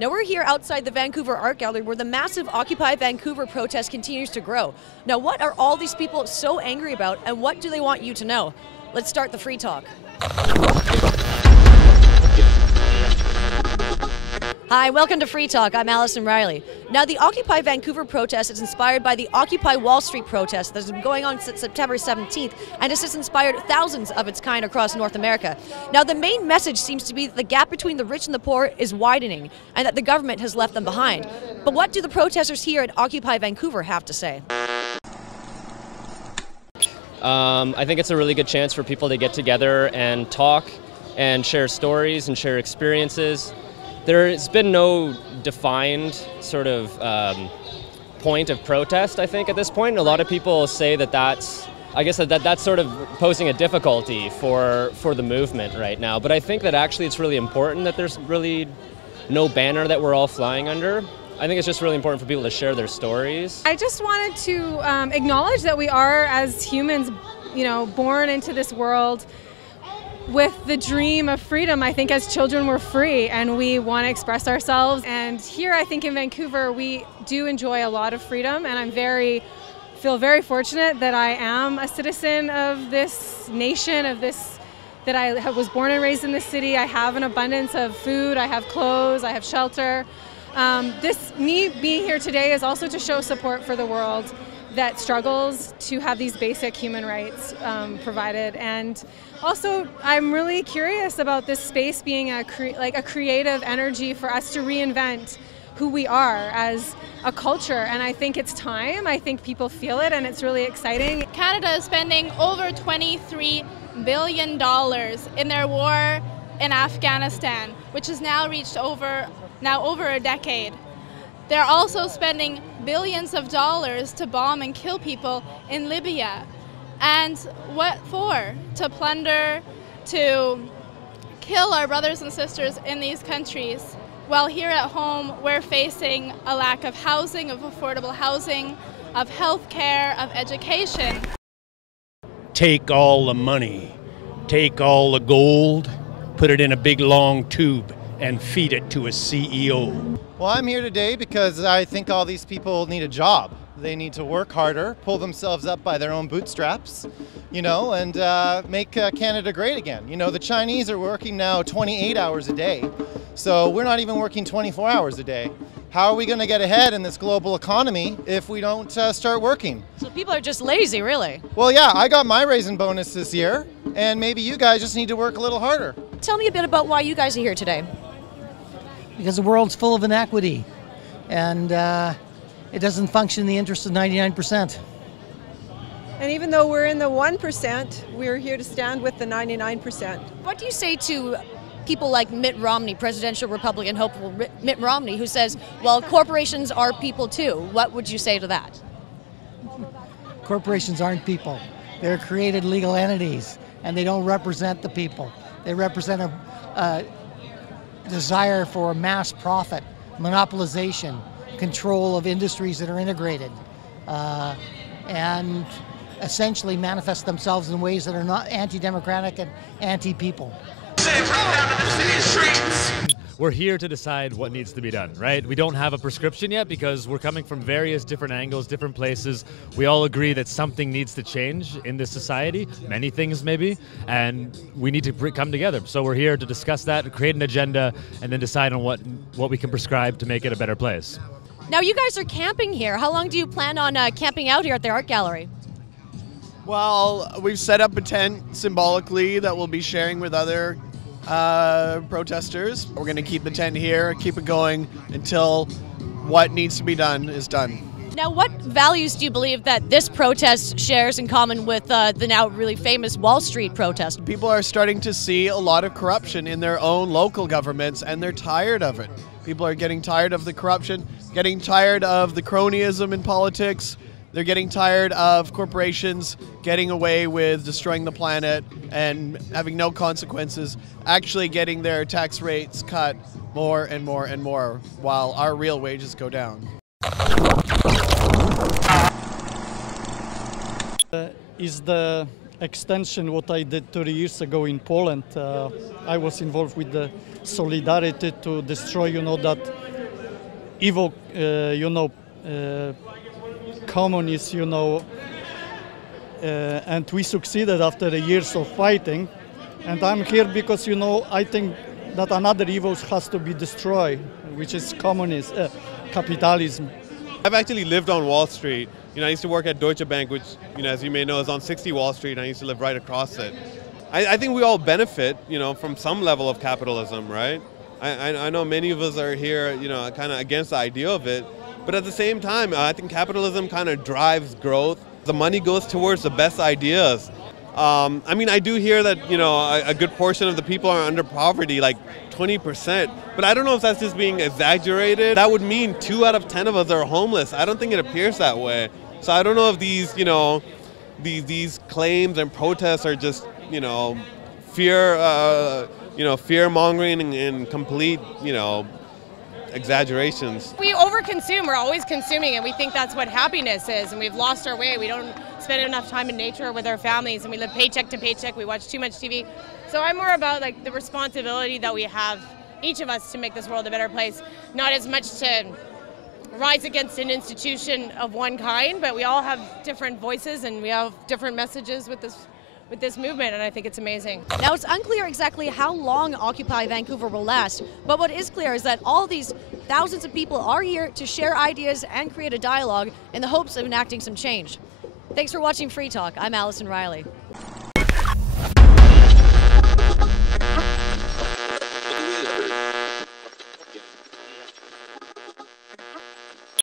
Now we're here outside the Vancouver Art Gallery where the massive Occupy Vancouver protest continues to grow. Now what are all these people so angry about and what do they want you to know? Let's start the free talk. Hi, welcome to Free Talk. I'm Allison Riley. Now, the Occupy Vancouver protest is inspired by the Occupy Wall Street protest that's been going on since September 17th, and it has inspired thousands of its kind across North America. Now, the main message seems to be that the gap between the rich and the poor is widening, and that the government has left them behind. But what do the protesters here at Occupy Vancouver have to say? I think it's a really good chance for people to get together and talk and share stories and share experiences. There's been no defined sort of point of protest, I think, at this point. A lot of people say that that's sort of posing a difficulty for the movement right now. But I think that actually it's really important that there's really no banner that we're all flying under. I think it's just really important for people to share their stories. I just wanted to acknowledge that we are, as humans, born into this world with the dream of freedom. I think as children we're free and we want to express ourselves. And here I think in Vancouver we do enjoy a lot of freedom, and I feel very fortunate that I am a citizen of this nation, that I was born and raised in this city. I have an abundance of food, I have clothes, I have shelter. Me being here today is also to show support for the world that struggles to have these basic human rights provided. And also, I'm really curious about this space being a creative energy for us to reinvent who we are as a culture. And I think it's time. I think people feel it, and it's really exciting. Canada is spending over $23 billion in their war in Afghanistan, which has now reached over a decade. They're also spending billions of dollars to bomb and kill people in Libya. And what for? To plunder, to kill our brothers and sisters in these countries. While here at home, we're facing a lack of housing, of affordable housing, of health care, of education. Take all the money, take all the gold, put it in a big long tube, and feed it to a CEO. Well, I'm here today because I think all these people need a job. They need to work harder, pull themselves up by their own bootstraps, and make Canada great again. The Chinese are working now 28 hours a day, so we're not even working 24 hours a day. How are we going to get ahead in this global economy if we don't start working? So people are just lazy, really? Well, yeah, I got my raise and bonus this year, and maybe you guys just need to work a little harder. Tell me a bit about why you guys are here today. Because the world's full of inequity, and it doesn't function in the interest of 99%. And even though we're in the 1%, we're here to stand with the 99%. What do you say to people like Mitt Romney, presidential Republican hopeful Mitt Romney, who says, well, corporations are people too? What would you say to that? Corporations aren't people. They're created legal entities, and they don't represent the people. They represent a desire for mass profit, monopolization, control of industries that are integrated, and essentially manifest themselves in ways that are not anti-democratic and anti-people. We're here to decide what needs to be done, right? We don't have a prescription yet because we're coming from various different angles, different places. We all agree that something needs to change in this society, many things maybe, and we need to come together. So we're here to discuss that, create an agenda, and then decide on what we can prescribe to make it a better place. Now you guys are camping here. How long do you plan on camping out here at the art gallery? Well, we've set up a tent symbolically that we'll be sharing with other protesters. We're going to keep the tent here, keep it going until what needs to be done is done. Now, what values do you believe that this protest shares in common with the now really famous Wall Street protest? People are starting to see a lot of corruption in their own local governments, and they're tired of it. People are getting tired of the corruption, getting tired of the cronyism in politics. They're getting tired of corporations getting away with destroying the planet and having no consequences, actually getting their tax rates cut more and more and more while our real wages go down. Is the extension what I did 30 years ago in Poland. I was involved with the Solidarity to destroy, that evil, communists, and we succeeded after the years of fighting. And I'm here because, I think that another evil has to be destroyed, which is capitalism. I've actually lived on Wall Street. I used to work at Deutsche Bank, which, as you may know, is on 60 Wall Street, and I used to live right across it. I think we all benefit, from some level of capitalism, right? I know many of us are here, kind of against the idea of it, but at the same time, I think capitalism kind of drives growth. The money goes towards the best ideas. I do hear that, a good portion of the people are under poverty, like 20%, but I don't know if that's just being exaggerated. That would mean 2 out of 10 of us are homeless. I don't think it appears that way. So I don't know if these, these claims and protests are just, fear-mongering and complete, exaggerations. We overconsume. We're always consuming, and we think that's what happiness is, and we've lost our way. We don't spend enough time in nature with our families, and we live paycheck to paycheck. We watch too much TV. So I'm more about the responsibility that we have, each of us, to make this world a better place. Not as much to rise against an institution of one kind, but we all have different voices and we have different messages with this movement, and I think it's amazing. Now, it's unclear exactly how long Occupy Vancouver will last, but what is clear is that all these thousands of people are here to share ideas and create a dialogue in the hopes of enacting some change. Thanks for watching Free Talk. I'm Allison Riley.